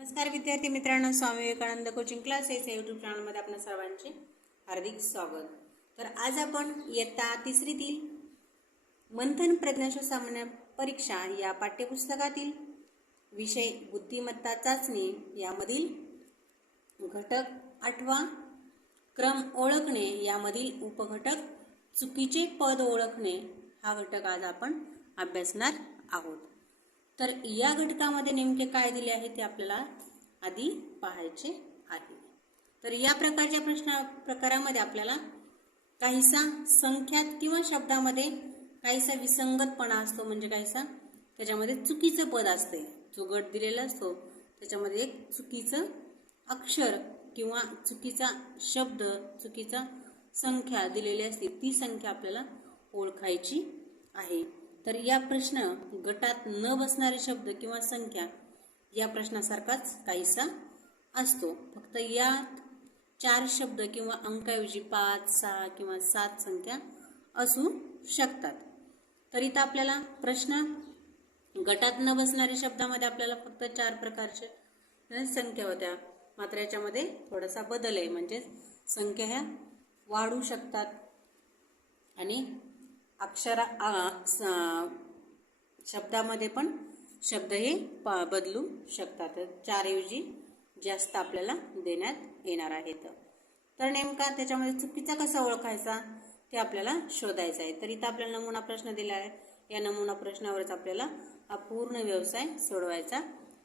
नमस्कार विद्यार्थी मित्रांनो, स्वामी विवेकानंद कोचिंग क्लासेस या यूट्यूब चॅनलमध्ये आपल्या सर्वांचे हार्दिक स्वागत. तर आज आपण इयत्ता तिसरीतील मंथन प्रज्ञाशोध सामान्य परीक्षा या पाठ्यपुस्तकातील विषय बुद्धिमत्ता चाचणी यामधील घटक 8 क्रम ओळखणे यामधील उपघटक चुकीचे पद ओळखणे हा घटक आज आपण अभ्यासणार आहोत. तर या घटकामध्ये नेमके काय दिले आहे ते आपल्याला आधी पाहायचे आहे. तर या प्रकारच्या प्रकारामध्ये आपल्याला काहीसा संख्यात किंवा शब्दामध्ये काहीसा विसंगतपणा असतो, म्हणजे काहीसा त्याच्यामध्ये चुकीचं पद असते. जो गट दिलेला असतो त्याच्यामध्ये एक चुकीचं अक्षर किंवा चुकीचा शब्द, चुकीचा संख्या दिलेली असते. ती संख्या आपल्याला ओळखायची आहे. तर या प्रश्न गटात न बसणारे शब्द किंवा संख्या या प्रश्नासारखाच काहीसा असतो. फक्त यात 4 शब्द किंवा अंकाऐवजी 5, 6 किंवा 7 संख्या असू शकतात. तर इथं आपल्याला प्रश्न गटात न बसणाऱ्या शब्दामध्ये आपल्याला फक्त 4 प्रकारच्या संख्या होत्या. मात्र याच्यामध्ये थोडासा बदल आहे, म्हणजे संख्या ह्या वाढू शकतात आणि शब्दामध्ये पण शब्द हे बदलू शकतात. 4 ऐवजी जास्त आपल्याला देण्यात येणार आहेत. तर नेमका त्याच्यामध्ये चुकीचा कसा ओळखायचा ते आपल्याला शोधायचं आहे. तर इथं आपल्याला नमुना प्रश्न दिला आहे. या नमुना प्रश्नावरच आपल्याला हा पूर्ण व्यवसाय सोडवायचा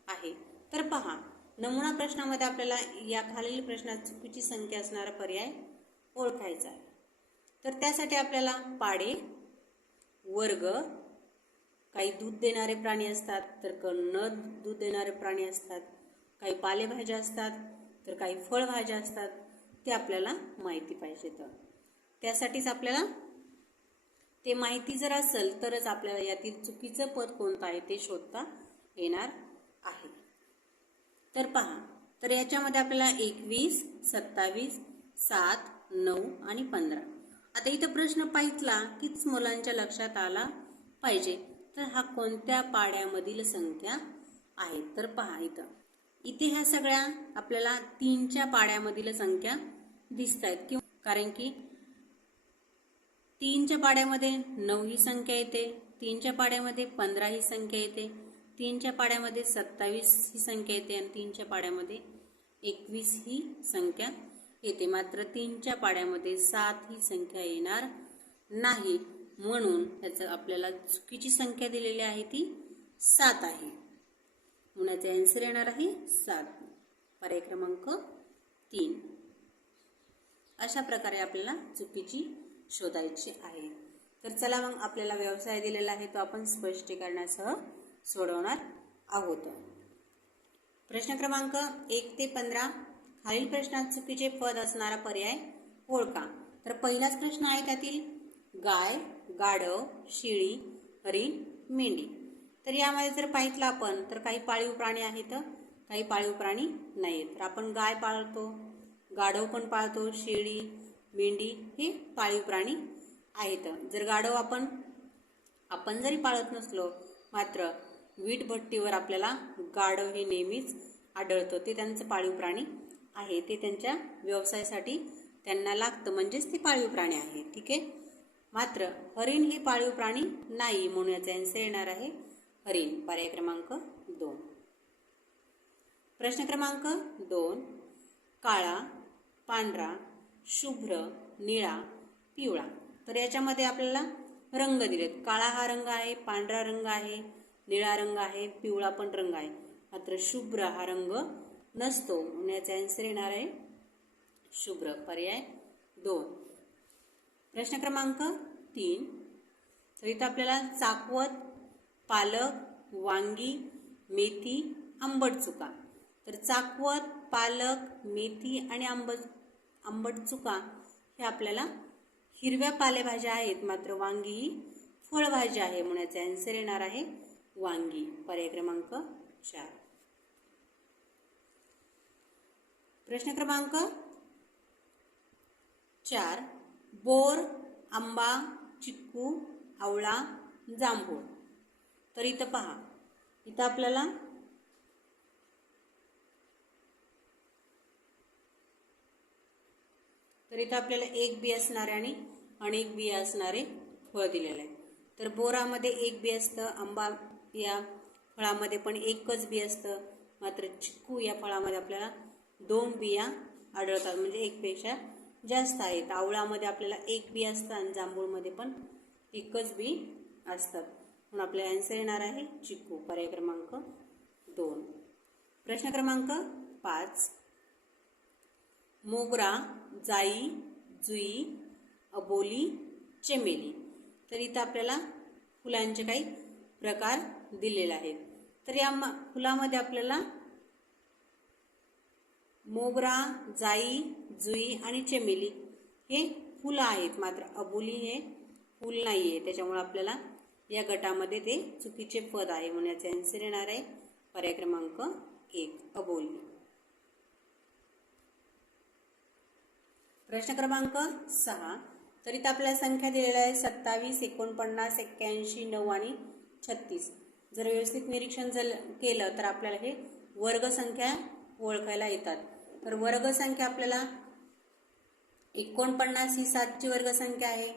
आहे. तर पहा, नमुना प्रश्नामध्ये आपल्याला या खालील प्रश्नात चुकीची संख्या असणारा पर्याय ओळखायचा आहे. तर त्यासाठी आपल्याला पाडे, वर्ग, काही दूध देणारे प्राणी असतात तर न दूध देणारे प्राणी असतात, काही पालेभाज्या असतात तर काही फळभाज्या असतात, ते आपल्याला माहिती पाहिजे. तर त्यासाठीच आपल्याला ते माहिती जर असेल तरच आपल्याला यातील चुकीचं पद कोणतं आहे ते शोधता येणार आहे. तर पहा, तर याच्यामध्ये आपल्याला 21, 27, 7, 9 आणि 15. आता इथं प्रश्न पाहितला कीच मुलांच्या लक्षात आला पाहिजे. तर हा कोणत्या पाड्यामधील संख्या आहे. तर पहा, इथे ह्या सगळ्या आपल्याला 3च्या पाड्यामधील संख्या दिसत आहेत, कारण की 3च्या पाड्यामध्ये 9 ही संख्या येते, 3च्या पाड्यामध्ये 15 ही संख्या येते, 3च्या पाड्यामध्ये 27 ही संख्या येते आणि 3च्या पाड्यामध्ये 21 ही संख्या येते. मात्र 3च्या पाड्यामध्ये 7 ही संख्या येणार नाही, म्हणून याचं आपल्याला चुकीची संख्या दिलेली आहे ती 7 आहे. म्हणून याचा आन्सर येणार आहे 7, पर्याय क्रमांक 3. अशा प्रकारे आपल्याला चुकीची शोधायची आहे. तर चला मग, आपल्याला व्यवसाय दिलेला आहे तो आपण स्पष्टीकरणासह सोडवणार आहोत. प्रश्न क्रमांक 1 ते 15. खालील प्रश्नात चुकीचे पद असणारा पर्याय ओळखा. तर पहिलाच प्रश्न आहे त्यातील गाय, गाढव, शेळी, हरिण, मेंढी. तर यामध्ये जर पाहितलं आपण तर काही पाळीव प्राणी आहेत, काही पाळीव प्राणी नाहीत. तर आपण गाय पाळतो, गाढव पण पाळतो, शेळी, मेंढी हे पाळीव प्राणी आहेत. जर गाढव आपण जरी पाळत नसलो, मात्र वीटभट्टीवर आपल्याला गाढव हे नेहमीच आढळतं. ते त्यांचं पाळीव प्राणी आहे, ते त्यांच्या व्यवसायासाठी त्यांना लागतं, म्हणजेच ते पाळीव प्राणी आहे. ठीक आहे. मात्र हरिण हे पाळीव प्राणी नाही, म्हणून याचा आन्सर येणार आहे हरिण, पर्याय क्रमांक 2. प्रश्न क्रमांक 2. काळा, पांढरा, शुभ्र, निळा, पिवळा. तर याच्यामध्ये आपल्याला रंग दिलेत. काळा हा रंग आहे, पांढरा रंग आहे, निळा रंग आहे, पिवळा पण रंग आहे. मात्र शुभ्र हा रंग नसतो, म्हणून याचा आन्सर येणार आहे शुभ्र, पर्याय 2. प्रश्न क्रमांक 3. तर इथं आपल्याला चाकवत, पालक, वांगी, मेथी, आंबट चुका. तर चाकवत, पालक, मेथी आणि आंबट चुका हे आपल्याला हिरव्या पालेभाज्या आहेत, मात्र वांगी ही फळभाज्या आहे, म्हणून याचा आन्सर येणार आहे वांगी, पर्याय क्रमांक 4. प्रश्न क्रमांक 4. बोर, आंबा, चिक्कू, आवळा, जांभूळ. तर इथं पहा, इथं आपल्याला तर इथं आपल्याला एक बी असणारे आणि अनेक बिया असणारे फळ दिलेलं आहे. तर बोरामध्ये एक बी असतं, आंबा या फळामध्ये पण एकच बी असतं, मात्र चिक्कू या फळामध्ये आपल्याला 2 बिया आढळतात, म्हणजे एकपेक्षा जास्त आहेत. आवळामध्ये आपल्याला एक बी असतं आणि जांभूळमध्ये पण एकच बी असतात. म्हणून आपल्याला आन्सर येणार आहे चिक्कू, पर्याय क्रमांक 2. प्रश्न क्रमांक 5. मोगरा, जाई, जुई, अबोली, चमेली. तर इथं आपल्याला फुलांचे काही प्रकार दिलेले आहेत. तर या फुलामध्ये आपल्याला मोगरा, जाई, जुई आणि चमेली हे फुलं आहेत, मात्र अबोली हे फूल नाही आहे. त्याच्यामुळे आपल्याला या गटामध्ये ते चुकीचे पद आहे, म्हणून याचे आन्सर येणार आहे पर्याय क्रमांक 1 अबोली. प्रश्न क्रमांक 6. तर इथं आपल्याला संख्या दिलेल्या आहे 27, 49, 81, 9 आणि 36. जर व्यवस्थित निरीक्षण केलं तर आपल्याला हे वर्गसंख्या ओळखायला येतात. तर वर्गसंख्या आपल्याला 49 ही 7ची वर्गसंख्या आहे,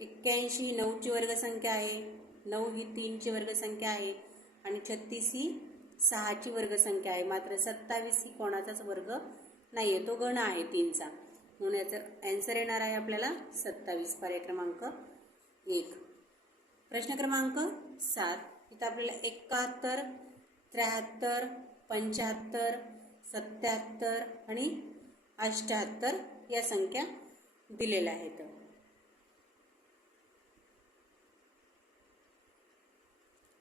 81 ही 9ची वर्गसंख्या आहे, 9 ही 3ची वर्गसंख्या आहे आणि 36 ही 6ची वर्गसंख्या आहे. मात्र 27 ही कोणाचाच वर्ग नाही आहे, तो गण आहे 3चा, म्हणून याचं आन्सर येणार आहे आपल्याला 27, पर्याय क्रमांक 1. प्रश्न क्रमांक 7. इथं आपल्याला 71, 73, 75, 77 आणि 78 या संख्या दिलेल्या आहेत.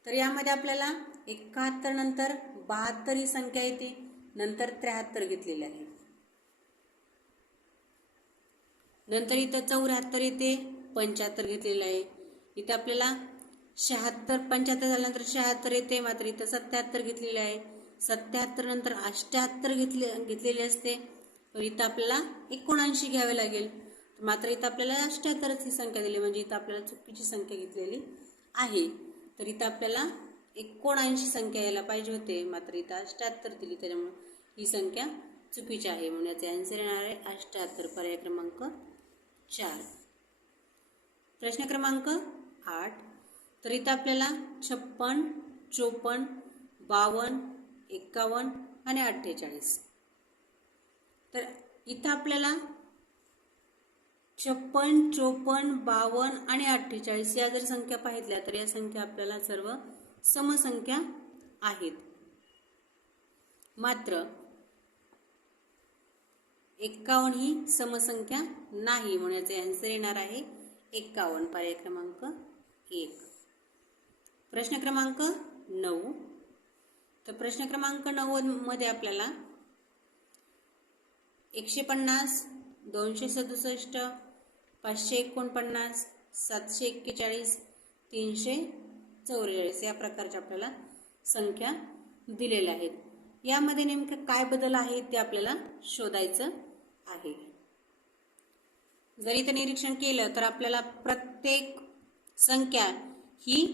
तर यामध्ये आपल्याला 71 नंतर 72 ही संख्या येते, नंतर 73 घेतलेले आहे, नंतर इथं 74 येते, 75 घेतलेलं आहे. इथं आपल्याला 76, 75 झाल्यानंतर 76 येते, मात्र इथं 77 घेतलेले आहे. 77 नंतर 78 घेतलेले असते, तर इथं आपल्याला 79 घ्यावे लागेल, मात्र इथं आपल्याला 78च ही संख्या दिली, म्हणजे इथं आपल्याला चुकीची संख्या घेतलेली आहे. तर इथं आपल्याला 79 संख्या यायला पाहिजे होते, मात्र इथं 78 दिली, त्याच्यामुळे ही संख्या चुकीची आहे, म्हणून याचे आन्सर येणार आहे 78, पर्याय क्रमांक 4. प्रश्न क्रमांक 8. तर इथं आपल्याला 56, 54, 52, 51 आणि 48. तर इथं आपल्याला 56, 54, 52 आणि 48 या जर संख्या पाहितल्या तर या संख्या आपल्याला सर्व समसंख्या आहेत, मात्र 51 ही समसंख्या नाही, म्हणून याचे आन्सर येणार आहे 51, पर्याय क्रमांक 1. प्रश्न क्रमांक 9. तर प्रश्न क्रमांक 9 मध्ये आपल्याला 150, 267, 549, 741, 344 या प्रकारच्या आपल्याला संख्या दिलेल्या आहेत. यामध्ये नेमकं काय बदल आहे ते आपल्याला शोधायचं आहे. जर इथं निरीक्षण केलं तर आपल्याला प्रत्येक संख्या ही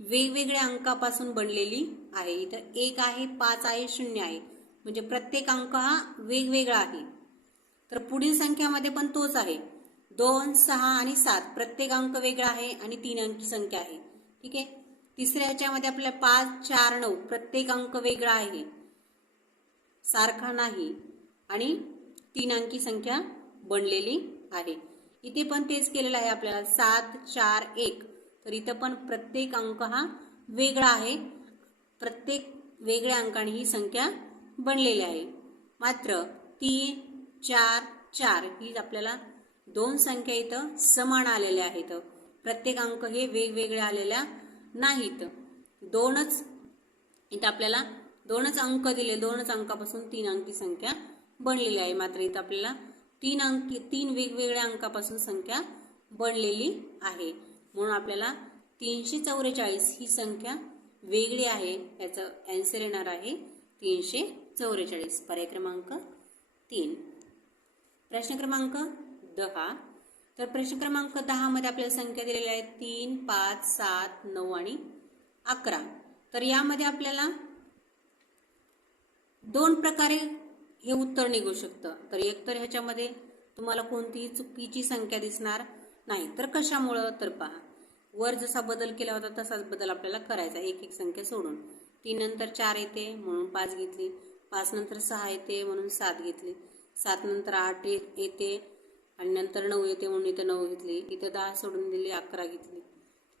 वेगवेगळ्या अंकापासून बनलेली आहे. इथं 1 आहे, 5 आहे, 0 आहे, म्हणजे प्रत्येक अंक हा वेगवेगळा आहे. तर पुढील संख्यामध्ये पण तोच आहे, 2, 6 आणि 7 प्रत्येक अंक वेगळा आहे आणि 3 अंकी संख्या आहे. ठीक आहे. तिसऱ्या ह्याच्यामध्ये आपल्याला 5, 4, 9 प्रत्येक अंक वेगळा आहे, सारखा नाही आणि 3 अंकी संख्या बनलेली आहे. इथे पण तेच केलेलं आहे आपल्याला 7, 4, 1. तर इथं पण प्रत्येक अंक हा वेगळा आहे, प्रत्येक वेगळ्या अंकाने ही संख्या बनलेली आहे. मात्र 3, 4, 4 ही आपल्याला 2 संख्या इथं समान आलेल्या आहेत, प्रत्येक अंक हे वेगवेगळे आलेल्या नाहीत. इथं आपल्याला 2च अंक दिले, 2च अंकापासून 3 अंकी संख्या बनलेली आहे, मात्र इथं आपल्याला 3 वेगवेगळ्या अंकापासून संख्या बनलेली आहे, म्हणून आपल्याला 344 ही संख्या वेगळी आहे. याचं आन्सर येणार आहे 344, पर्याय क्रमांक 3. प्रश्न क्रमांक 10. तर प्रश्न क्रमांक 10 मध्ये आपल्याला संख्या दिलेल्या आहेत 3, 5, 7, 9 आणि 11. तर यामध्ये आपल्याला 2 प्रकारे हे उत्तर निघू शकतं. तर एक तर ह्याच्यामध्ये तुम्हाला कोणतीही चुकीची संख्या दिसणार नाही. तर कशामुळं? तर पहा, वर जसा बदल केला होता तसाच बदल आपल्याला करायचा, एक एक संख्या सोडून. 3 नंतर 4 येते म्हणून 5 घेतली, 5 नंतर 6 येते म्हणून 7 घेतली, 7 नंतर 8 येते आणि नंतर 9 येते म्हणून इथं 9 घेतली, इथं 10 सोडून दिली, 11 घेतली.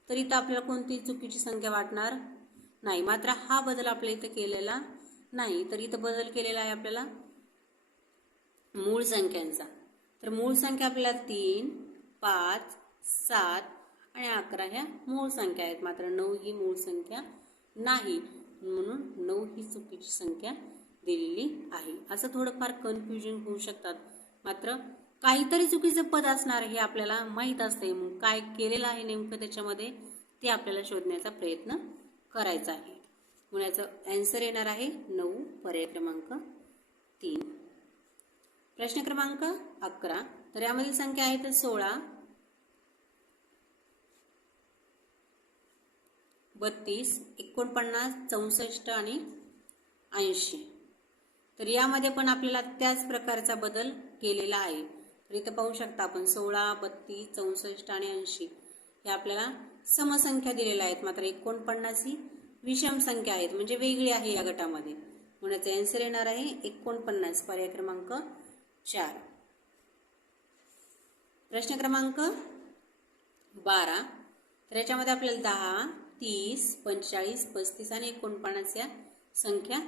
तर इथं आपल्याला कोणतीही चुकीची संख्या वाटणार नाही. मात्र हा बदल आपल्या इथं केलेला नाही. तर इथं बदल केलेला आहे आपल्याला मूळ संख्यांचा. तर मूळ संख्या आपल्याला 3, 5, 7 आणि 11 ह्या मूळ संख्या आहेत. मात्र 9 ही मूळ संख्या नाही, म्हणून 9 ही चुकीची संख्या दिलेली आहे. असं थोडंफार कन्फ्युजन होऊ शकतात. मात्र काहीतरी चुकीचं पद असणार हे आपल्याला माहीत असते. मग काय केलेलं आहे नेमकं त्याच्यामध्ये ते आपल्याला शोधण्याचा प्रयत्न करायचा आहे. म्हणून याचं आन्सर येणार आहे 9, पर्याय क्रमांक 3. प्रश्न क्रमांक 11. तर यामधील संख्या आहेत 16, 32, 49, 64 आणि 80. तर यामध्ये पण आपल्याला त्याच प्रकारचा बदल केलेला आहे. तर इथं पाहू शकता आपण 16, 32, 64 आणि 80 हे आपल्याला समसंख्या दिलेल्या आहेत. मात्र 49 ही विषम संख्या आहेत, म्हणजे वेगळी आहे या गटामध्ये. म्हणून याचा आन्सर येणार आहे 49, पर्याय क्रमांक 4. प्रश्न क्रमांक 12. तर याच्यामध्ये आपल्याला 10, 30, 45, 35 आणि 49 या संख्या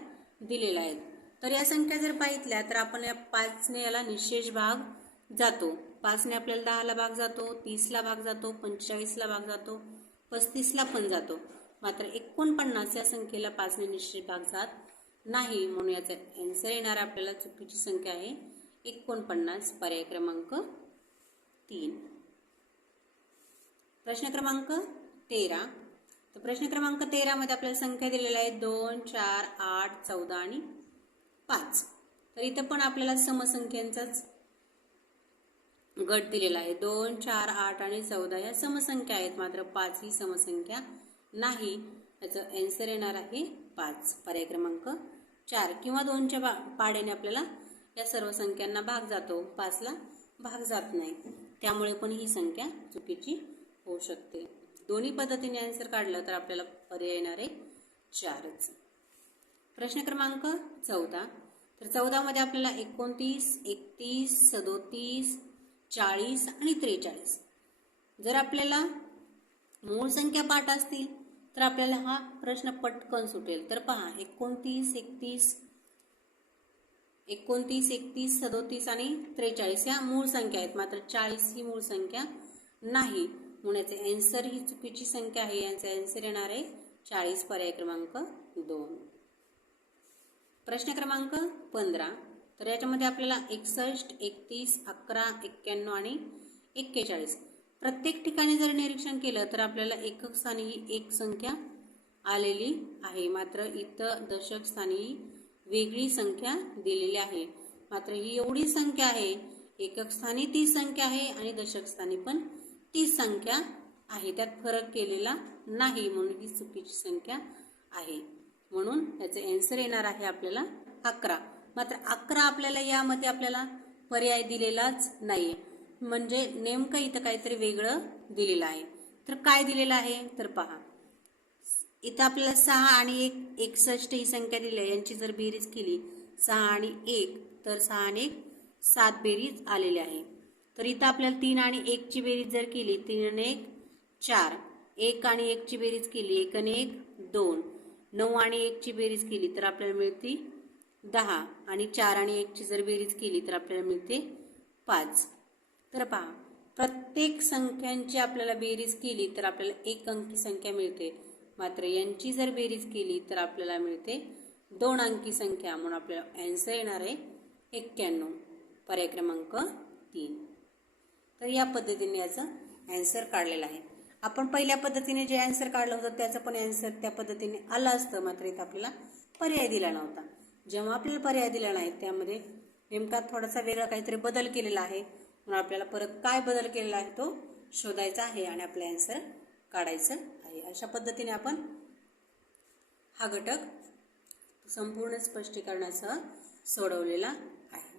दिलेल्या आहेत. तर या संख्या जर पाहितल्या तर आपण या 5ने याला निशेष भाग जातो. 5ने आपल्याला 10ला भाग जातो, 30ला भाग जातो, 45ला भाग जातो, 35ला पण जातो. मात्र 49 या संख्येला 5ने निश्चित भाग जात नाही. म्हणून याचा आन्सर येणार आपल्याला चुकीची संख्या आहे 49, पर्याय क्रमांक 3. प्रश्न क्रमांक 13. तर प्रश्न क्रमांक 13 मध्ये आपल्याला संख्या दिलेल्या आहेत 2, 4, 8, 14 आणि 5. तर इथं पण आपल्याला समसंख्यांचाच गट दिलेला आहे. 2, 4, 8 आणि 14 या समसंख्या आहेत. मात्र 5 ही समसंख्या नाही. याचं आन्सर येणार आहे 5, पर्याय क्रमांक 4. किंवा 2च्या पाड्याने आपल्याला या सर्व संख्यांना भाग जातो, 5ला भाग जात नाही. त्यामुळे पण ही संख्या चुकीची होऊ शकते. दोन्ही पद्धतीने आन्सर काढलं तर आपल्याला पर्याय येणार आहे 4च. प्रश्न क्रमांक 14. तर 14 मध्ये आपल्याला 29, 31, 37, 40 आणि 43. जर आपल्याला मूळ संख्या पाठ असतील तर आपल्याला हा प्रश्न पटकन सुटेल. तर पहा, 29, 31, 37 आणि 43 या मूळ संख्या आहेत. मात्र 40 ही मूळ संख्या नाही. म्हणून याचे आन्सर ही चुकीची संख्या आहे. यांचा आन्सर येणार आहे 40, पर्याय क्रमांक 2. प्रश्न क्रमांक 15. तर याच्यामध्ये आपल्याला 61, 31, 11, 91 आणि 41. प्रत्येक ठिकाणी जर निरीक्षण केलं तर आपल्याला एकक स्थानी ही एक संख्या आलेली आहे. मात्र इथं दशक स्थानी वेगळी संख्या दिलेली आहे. मात्र ही एवढी संख्या आहे, एकक स्थानी तीच संख्या आहे आणि दशक स्थानी पण तीच संख्या आहे. त्यात फरक केलेला नाही, म्हणून ही चुकीची संख्या आहे. म्हणून याचे आन्सर येणार आहे आपल्याला 11. मात्र 11 आपल्याला यामध्ये आपल्याला पर्याय दिलेलाच नाही, म्हणजे नेमकं इथं काहीतरी वेगळं दिलेलं आहे. तर काय दिलेलं आहे तर पहा, इथं आपल्याला 6 आणि 1, 61 ही संख्या दिली आहे. यांची जर बेरीज केली 6 आणि 1 तर 6 आणि 1 7 बेरीज आलेली आहे. तर इथं आपल्याला 3 आणि 1 ची बेरीज जर केली 3 आणि 1 4, 1 आणि 1 ची बेरीज केली 1 आणि 1 2, 9 आणि 1 ची बेरीज केली तर आपल्याला मिळते 10 आणि 4 आणि 1 ची जर बेरीज केली तर आपल्याला मिळते 5. तर पहा, प्रत्येक संख्यांची आपल्याला बेरीज केली तर आपल्याला एक अंकी संख्या मिळते. मात्र यांची जर बेरीज केली तर आपल्याला मिळते 2 अंकी संख्या. म्हणून आपल्याला आन्सर येणार आहे 91, पर्याय क्रमांक 3. तर या पद्धतीने याचं आन्सर काढलेलं आहे. आपण पहिल्या पद्धतीने जे आन्सर काढलं होतं त्याचं पण आन्सर त्या पद्धतीने आलं असतं, मात्र इथं आपल्याला पर्याय दिला नव्हता. जेव्हा आपल्याला पर्याय दिला नाही त्यामध्ये नेमका थोडासा वेगळा काहीतरी बदल केलेला आहे. म्हणून आपल्याला परत काय बदल केलेला आहे तो शोधायचा आहे आणि आपलं आन्सर काढायचं आहे. अशा पद्धतीने आपण हा घटक संपूर्ण स्पष्टीकरणासह सोडवलेला आहे.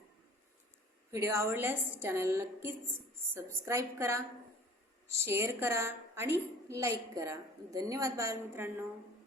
व्हिडिओ आवडल्यास चॅनल नक्कीच सबस्क्राईब करा, शेअर करा आणि लाईक करा. धन्यवाद बालमित्रांनो.